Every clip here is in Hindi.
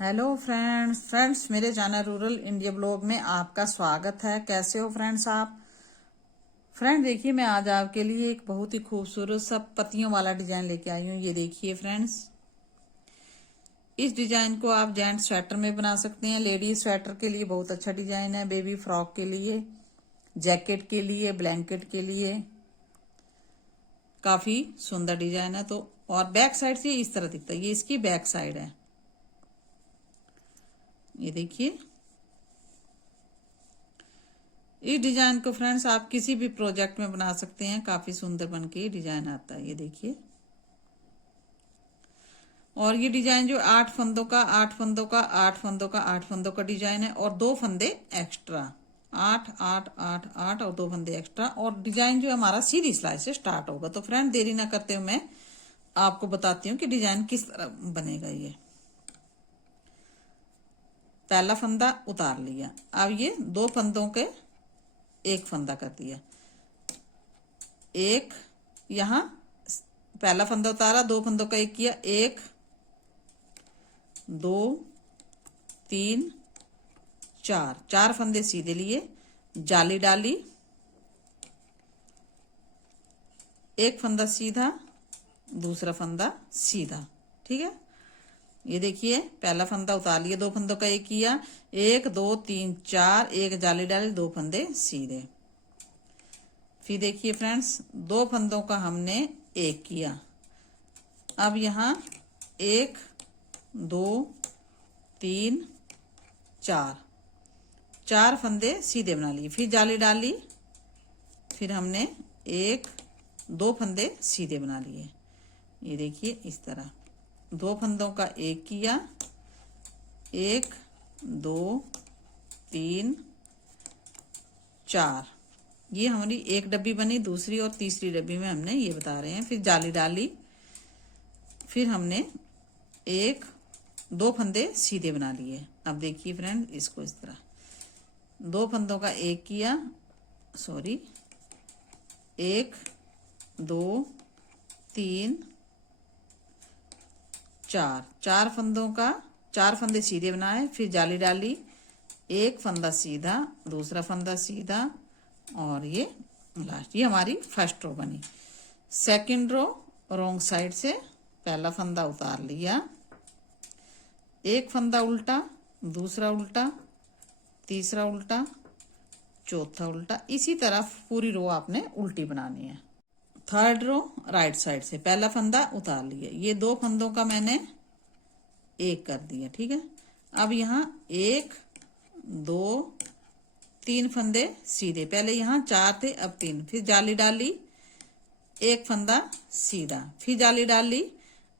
हेलो फ्रेंड्स मेरे चैनल रूरल इंडिया ब्लॉग में आपका स्वागत है। कैसे हो फ्रेंड्स आप? फ्रेंड देखिए, मैं आज आपके लिए एक बहुत ही खूबसूरत सा पत्तियों वाला डिजाइन लेके आई हूँ। ये देखिए फ्रेंड्स, इस डिजाइन को आप जेंट्स स्वेटर में बना सकते हैं। लेडीज स्वेटर के लिए बहुत अच्छा डिजाइन है। बेबी फ्रॉक के लिए, जैकेट के लिए, ब्लैंकेट के लिए काफी सुंदर डिजाइन है। तो और बैक साइड से इस तरह दिखता है। ये इसकी बैक साइड है। ये देखिए, इस डिजाइन को फ्रेंड्स आप किसी भी प्रोजेक्ट में बना सकते हैं। काफी सुंदर बनके डिजाइन आता है। ये देखिए, और ये डिजाइन जो 8 फंदों का 8 फंदों का 8 फंदों का 8 फंदों का डिजाइन है, और 2 फंदे एक्स्ट्रा। 8 8 8 8 और 2 फंदे एक्स्ट्रा। और डिजाइन जो हमारा सीधी सिलाई से स्टार्ट होगा। तो फ्रेंड देरी ना करते हुए मैं आपको बताती हूँ कि डिजाइन किस तरह बनेगा। ये पहला फंदा उतार लिया, अब ये 2 फंदों के एक फंदा कर दिया। एक यहां पहला फंदा उतारा, 2 फंदों का एक किया। 1 2 3 4, 4 फंदे सीधे लिए, जाली डाली, एक फंदा सीधा, दूसरा फंदा सीधा। ठीक है, ये देखिए, पहला फंदा उतार लिया, 2 फंदों का एक किया। 1 2 3 4, एक जाली डाली, 2 फंदे सीधे। फिर देखिए फ्रेंड्स, 2 फंदों का हमने एक किया। अब यहां 1 2 3 4, 4 फंदे सीधे बना लिए। फिर जाली डाली, फिर हमने 1 2 फंदे सीधे बना लिए। ये देखिए, इस तरह 2 फंदों का एक किया। 1 2 3 4, ये हमारी एक डब्बी बनी। दूसरी और तीसरी डब्बी में हमने ये बता रहे हैं। फिर जाली डाली, फिर हमने 1 2 फंदे सीधे बना लिए। अब देखिए फ्रेंड, इसको इस तरह 2 फंदों का एक किया, 1 2 3 4, 4 फंदों का 4 फंदे सीधे बनाए। फिर जाली डाली, एक फंदा सीधा, दूसरा फंदा सीधा, और ये लास्ट। ये हमारी फर्स्ट रो बनी। सेकंड रो रॉन्ग साइड से पहला फंदा उतार लिया, एक फंदा उल्टा, दूसरा उल्टा, तीसरा उल्टा, चौथा उल्टा। इसी तरह पूरी रो आपने उल्टी बनानी है। थर्ड रो राइट साइड से पहला फंदा उतार लिया। ये 2 फंदों का मैंने एक कर दिया। ठीक है, अब यहाँ 1 2 3 फंदे सीधे। पहले यहाँ 4 थे, अब 3। फिर जाली डाली, एक फंदा सीधा, फिर जाली डाली।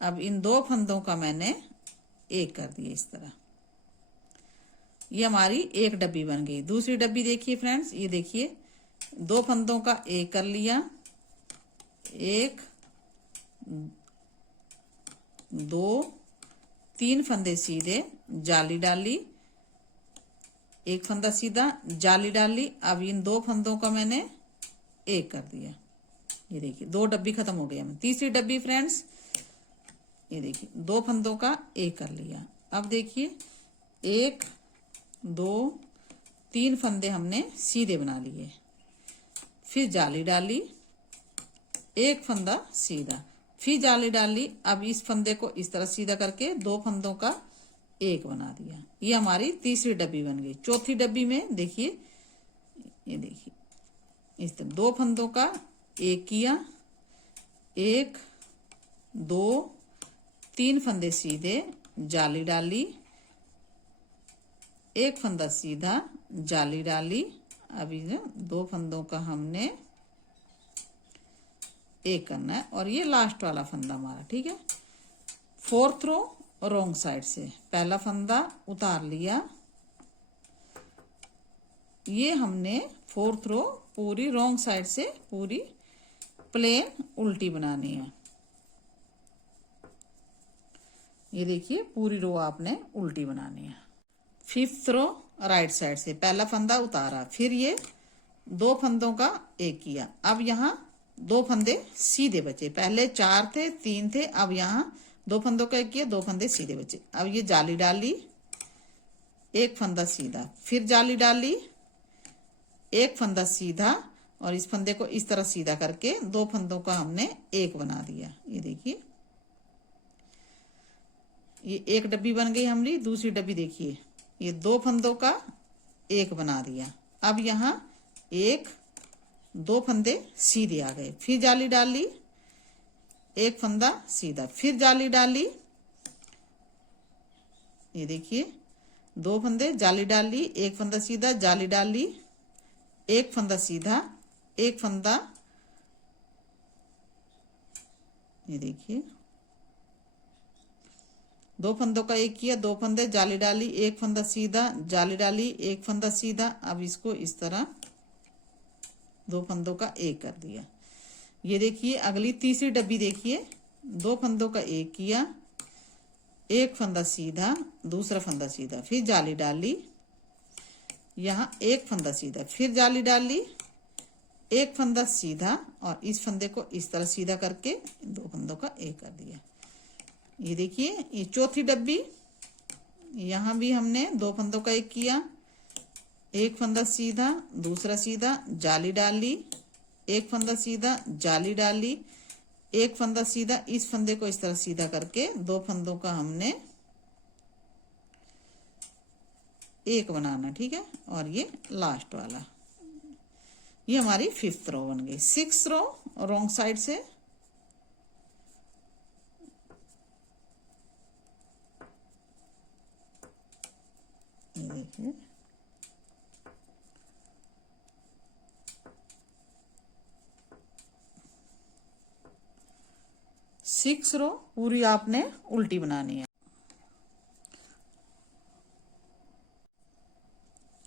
अब इन 2 फंदों का मैंने एक कर दिया इस तरह। ये हमारी एक डब्बी बन गई। दूसरी डब्बी देखिए फ्रेंड्स, ये देखिए, 2 फंदों का एक कर लिया। 1 2 3 फंदे सीधे, जाली डाली, एक फंदा सीधा, जाली डाली। अब इन 2 फंदों का मैंने एक कर दिया। ये देखिए, 2 डब्बी खत्म हो गई। तीसरी डब्बी फ्रेंड्स, ये देखिए, 2 फंदों का एक कर लिया। अब देखिए, 1 2 3 फंदे हमने सीधे बना लिए। फिर जाली डाली, एक फंदा सीधा, फिर जाली डाली। अब इस फंदे को इस तरह सीधा करके 2 फंदों का एक बना दिया। ये हमारी तीसरी डब्बी बन गई। चौथी डब्बी में देखिए, ये देखिए, इस तरह 2 फंदों का एक किया। 1 2 3 फंदे सीधे, जाली डाली, एक फंदा सीधा, जाली डाली। अभी 2 फंदों का हमने एक करना है, और ये लास्ट वाला फंदा हमारा। ठीक है, फोर्थ रो रॉन्ग साइड से पहला फंदा उतार लिया। ये हमने फोर्थ रो पूरी रॉन्ग साइड से पूरी प्लेन उल्टी बनानी है। ये देखिए, पूरी रो आपने उल्टी बनानी है। फिफ्थ रो राइट साइड से पहला फंदा उतारा, फिर ये 2 फंदों का एक किया। अब यहाँ 2 फंदे सीधे बचे। पहले 4 थे, 3 थे, अब यहाँ दो फंदों का एक किया, दो फंदे सीधे बचे। अब ये जाली डाली, एक फंदा सीधा, फिर जाली डाली, एक फंदा सीधा, और इस फंदे को इस तरह सीधा करके दो फंदों का हमने एक बना दिया। ये देखिए, ये एक डब्बी बन गई हमारी। दूसरी डब्बी देखिए, ये दो फंदों का एक बना दिया। अब यहाँ एक दो फंदे सीधे आ गए, फिर जाली डाली, एक फंदा सीधा, फिर जाली डाली। ये देखिए, दो फंदे, जाली डाली, एक फंदा सीधा, जाली डाली, एक फंदा सीधा, एक फंदा, ये देखिए, दो फंदों का एक किया, दो फंदे, जाली डाली, एक फंदा सीधा, जाली डाली, एक फंदा सीधा। अब इसको इस तरह दो फंदों का एक कर दिया। ये देखिए, अगली तीसरी डब्बी देखिए, दो फंदों का एक किया, एक फंदा सीधा, दूसरा फंदा सीधा, फिर जाली डाली, यहाँ एक फंदा सीधा, फिर जाली डाली, एक फंदा सीधा, और इस फंदे को इस तरह सीधा करके दो फंदों का एक कर दिया। ये देखिए, ये चौथी डब्बी, यहाँ भी हमने दो फंदों का एक किया, एक फंदा सीधा, दूसरा सीधा, जाली डाली, एक फंदा सीधा, जाली डाली, एक फंदा सीधा, इस फंदे को इस तरह सीधा करके दो फंदों का हमने एक बनाना। ठीक है, और ये लास्ट वाला, ये हमारी 5th रो बन गई। 6th रो रॉन्ग साइड से, ये देखिए, सिक्स रो पूरी आपने उल्टी बनानी है।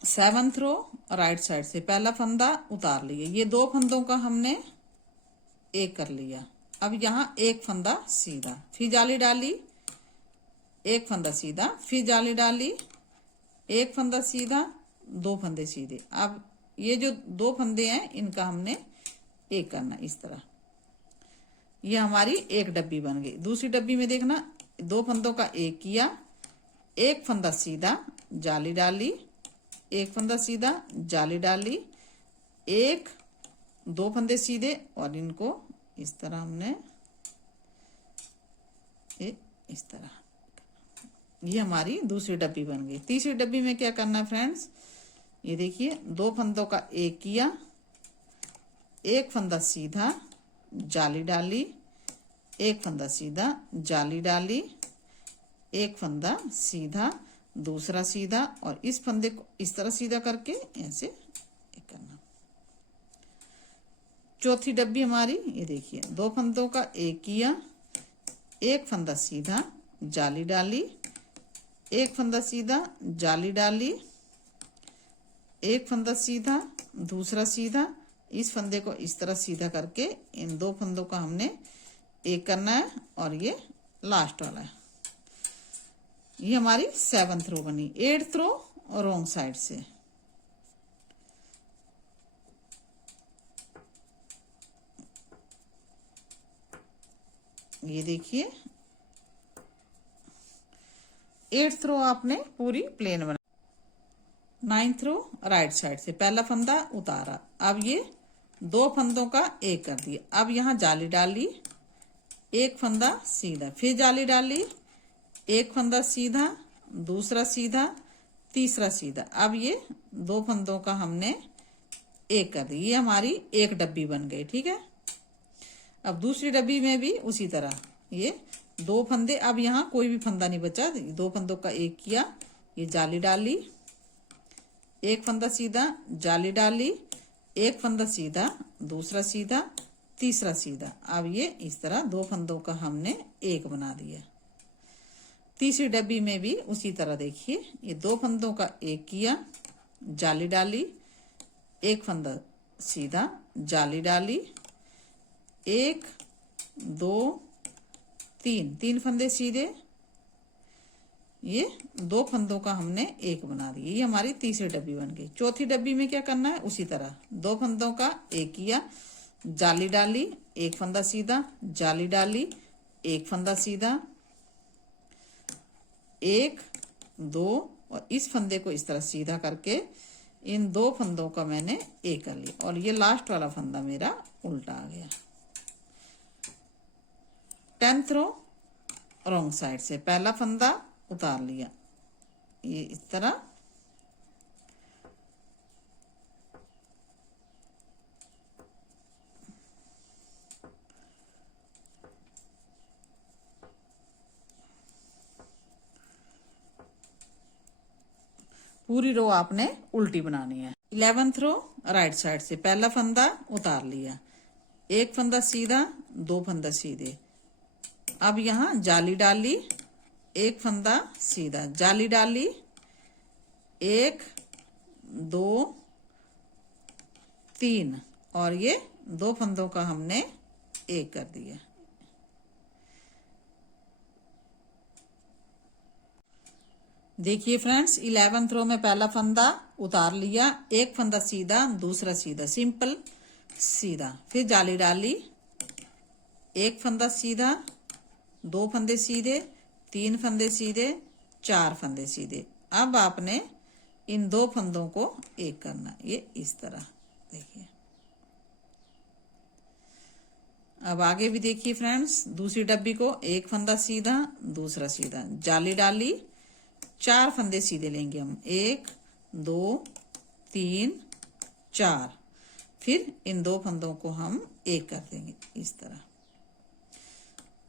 7th रो राइट साइड से पहला फंदा उतार लिए, ये दो फंदों का हमने एक कर लिया। अब यहाँ एक फंदा सीधा, फिर जाली डाली, एक फंदा सीधा, फिर जाली डाली, एक फंदा सीधा, दो फंदे सीधे। अब ये जो दो फंदे हैं इनका हमने एक करना इस तरह। ये हमारी एक डब्बी बन गई। दूसरी डब्बी में देखना, दो फंदों का एक किया, एक फंदा सीधा, जाली डाली, एक फंदा सीधा, जाली डाली, एक दो फंदे सीधे, और इनको इस तरह हमने इस तरह। ये हमारी दूसरी डब्बी बन गई। तीसरी डब्बी में क्या करना है फ्रेंड्स, ये देखिए, दो फंदों का एक किया, एक फंदा सीधा, जाली डाली, एक फंदा सीधा, जाली डाली, एक फंदा सीधा, दूसरा सीधा, और इस फंदे को इस तरह सीधा करके ऐसे एक करना। चौथी डब्बी हमारी, ये देखिए, दो फंदों का एक किया, एक फंदा सीधा, जाली डाली, एक फंदा सीधा, जाली डाली, एक फंदा सीधा, दूसरा सीधा, इस फंदे को इस तरह सीधा करके इन दो फंदों का हमने एक करना है, और ये लास्ट वाला है। ये हमारी 7th रो बनी। 8th रो रॉन्ग साइड से, ये देखिए, 8th रो आपने पूरी प्लेन बना। 9th रो राइट साइड से पहला फंदा उतारा, अब ये दो फंदों का एक कर दिया। अब यहाँ जाली डाली, एक फंदा सीधा, फिर जाली डाली, एक फंदा सीधा, दूसरा सीधा, तीसरा सीधा। अब ये दो फंदों का हमने एक कर दिया। ये हमारी एक डब्बी बन गई। ठीक है, अब दूसरी डब्बी में भी उसी तरह ये दो फंदे, अब यहाँ कोई भी फंदा नहीं बचा, दो फंदों का एक किया, ये जाली डाली, एक फंदा सीधा, जाली डाली, एक फंदा सीधा, दूसरा सीधा, तीसरा सीधा। अब ये इस तरह दो फंदों का हमने एक बना दिया। तीसरी डब्बी में भी उसी तरह देखिए, ये दो फंदों का एक किया, जाली डाली, एक फंदा सीधा, जाली डाली, एक दो तीन, तीन फंदे सीधे, ये दो फंदों का हमने एक बना दिया। ये हमारी तीसरी डब्बी बन गई। चौथी डब्बी में क्या करना है, उसी तरह दो फंदों का एक किया, जाली डाली, एक फंदा सीधा, जाली डाली, एक फंदा सीधा, एक, दो, और इस फंदे को इस तरह सीधा करके इन दो फंदों का मैंने एक कर लिया और ये लास्ट वाला फंदा मेरा उल्टा आ गया। 10th रो रॉन्ग साइड से पहला फंदा उतार लिया, ये इस तरह, पूरी रो आपने उल्टी बनानी है। 11th रो राइट साइड से पहला फंदा उतार लिया, एक फंदा सीधा, दो फंदा सीधे। अब यहाँ जाली डाली, एक फंदा सीधा, जाली डाली, एक, दो, तीन, और ये दो फंदों का हमने एक कर दिया। देखिए फ्रेंड्स, 11th रो में पहला फंदा उतार लिया, एक फंदा सीधा, दूसरा सीधा, सिंपल सीधा, फिर जाली डाली, एक फंदा सीधा, दो फंदे सीधे, तीन फंदे सीधे, चार फंदे सीधे। अब आपने इन दो फंदों को एक करना, ये इस तरह देखिए। अब आगे भी देखिए फ्रेंड्स, दूसरी डब्बी को एक फंदा सीधा, दूसरा सीधा, जाली डाली, चार फंदे सीधे लेंगे हम, एक, दो, तीन, चार, फिर इन दो फंदों को हम एक कर देंगे इस तरह।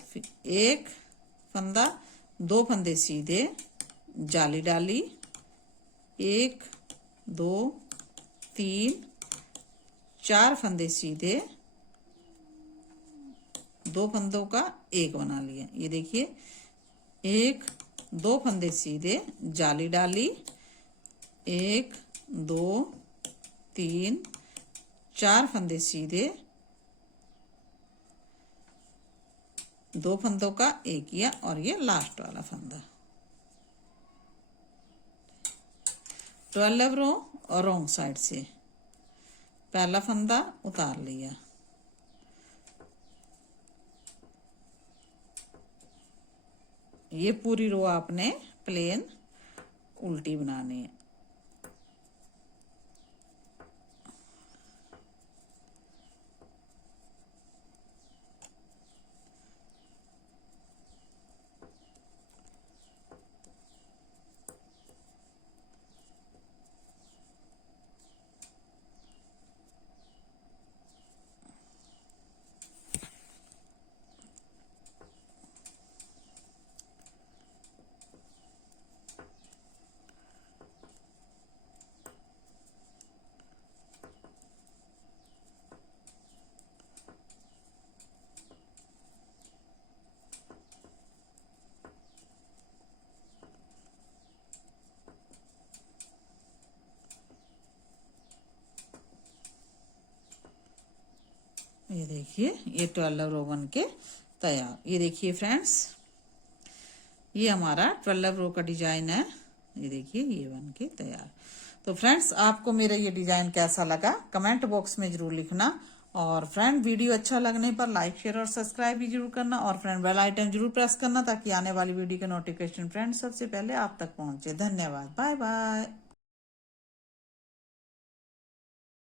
फिर एक फंदा, दो फंदे सीधे, जाली डाली, एक, दो, तीन, चार फंदे सीधे, दो फंदों का एक बना लिया। ये देखिए, एक, दो फंदे सीधे, जाली डाली, एक, दो, तीन, चार फंदे सीधे, दो फंदों का एक किया, और ये लास्ट वाला फंदा। 12 रो और रॉन्ग साइड से पहला फंदा उतार लिया, ये पूरी रो आपने प्लेन उल्टी बनानी है। ये देखिए, ये 12 रो बन के तैयार। ये देखिए फ्रेंड्स, ये हमारा 12 रो का डिजाइन है। ये देखिए, ये बन के तैयार। तो फ्रेंड्स, आपको मेरा ये डिजाइन कैसा लगा कमेंट बॉक्स में जरूर लिखना। और फ्रेंड, वीडियो अच्छा लगने पर लाइक, शेयर और सब्सक्राइब भी जरूर करना। और फ्रेंड, बेल आइकन जरूर प्रेस करना ताकि आने वाली वीडियो के नोटिफिकेशन फ्रेंड सबसे पहले आप तक पहुंचे। धन्यवाद, बाय बाय।